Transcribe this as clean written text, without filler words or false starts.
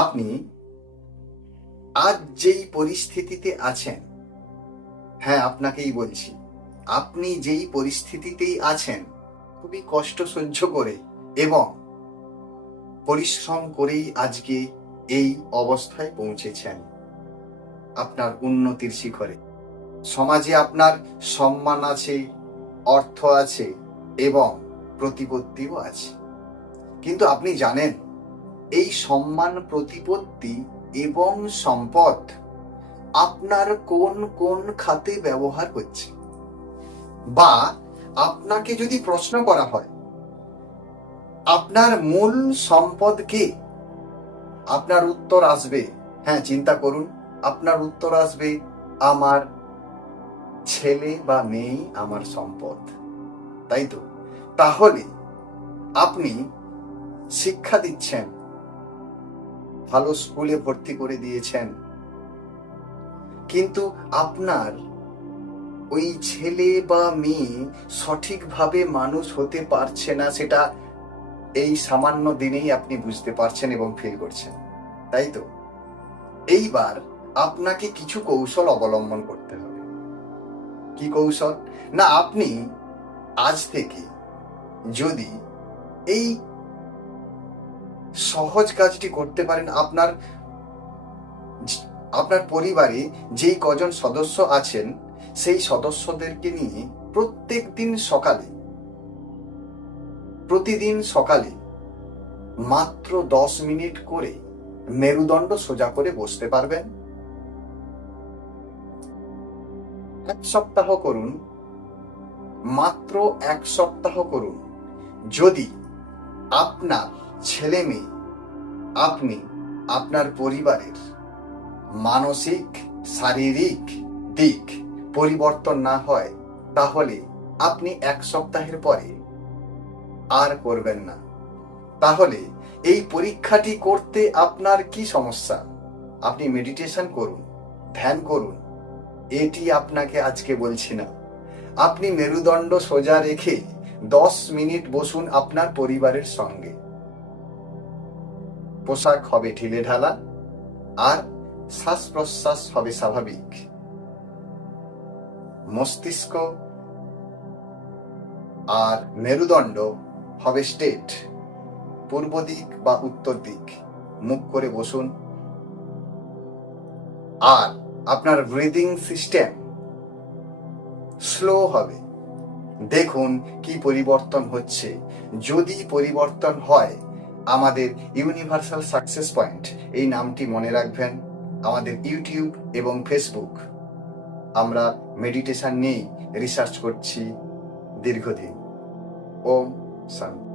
আপনি আজ যেই পরিস্থিতিতে আছেন, হ্যাঁ আপনাকেই বলছি, আপনি যেই পরিস্থিতিতেই আছেন খুবই কষ্ট সহ্য করে এবং পরিশ্রম করেই আজকে এই অবস্থায় পৌঁছেছেন, আপনার উন্নতির শিখরে। সমাজে আপনার সম্মান আছে, অর্থ আছে এবং প্রতিপত্তিও আছে। কিন্তু আপনি জানেন এই সম্মান, প্রতিপত্তি এবং সম্পদ আপনার কোন কোন খাতে ব্যবহার হচ্ছে? বা আপনাকে যদি প্রশ্ন করা হয় আপনার মূল সম্পদ কে, আপনার উত্তর আসবে, হ্যাঁ চিন্তা করুন, আপনার উত্তর আসবে আমার ছেলে বা মেয়ে আমার সম্পদ, তাই তো? তাহলে আপনি শিক্ষা দিচ্ছেন, ভালো স্কুলে ভর্তি করে দিয়েছেন, কিন্তু আপনার ওই ছেলে বা মেয়ে সঠিকভাবে মানুষ হতে পারছে না, সেটা এই সামান্য দিনেই আপনি বুঝতে পারছেন এবং ফিল করছেন, তাই তো? এইবার আপনাকে কিছু কৌশল অবলম্বন করতে হবে। কি কৌশল? না, আপনি আজ থেকে যদি এই সহজ কাজটি করতে পারেন, আপনার আপনার পরিবারে যেই কজন সদস্য আছেন সেই সদস্যদেরকে নিয়ে প্রতিদিন সকালে মাত্র 10 মিনিট করে মেরুদণ্ড সোজা করে বসতে পারবেন। 1 সপ্তাহ করুন, মাত্র 1 সপ্তাহ করুন। যদি আপনার ছেলে মেয়ে, আপনি, আপনার পরিবারের মানসিক, শারীরিক দিক পরিবর্তন না হয়, তাহলে আপনি 1 সপ্তাহের পরে আর করবেন না। তাহলে এই পরীক্ষাটি করতে আপনার কি সমস্যা? আপনি মেডিটেশন করুন, ধ্যান করুন, এটি আপনাকে আজকে বলছি না। আপনি মেরুদণ্ড সোজা রেখে 10 মিনিট বসুন আপনার পরিবারের সঙ্গে। পোশাক হবে ঢিলে ঢালা আর শ্বাস প্রশ্বাস হবে স্বাভাবিক। মস্তিষ্ক আর মেরুদণ্ড হবে স্ট্রেট, পূর্ব দিক বা উত্তর দিক মুখ করে বসুন। আর আপনার ব্রিদিং সিস্টেম স্লো হবে। দেখুন কি পরিবর্তন হচ্ছে। যদি পরিবর্তন হয়, আমাদের ইউনিভার্সাল সাকসেস পয়েন্ট এই নামটি মনে রাখবেন। আমাদের ইউটিউব এবং ফেসবুক, আমরা মেডিটেশন নিয়েই রিসার্চ করছি দীর্ঘদিন। ওম শান্তি।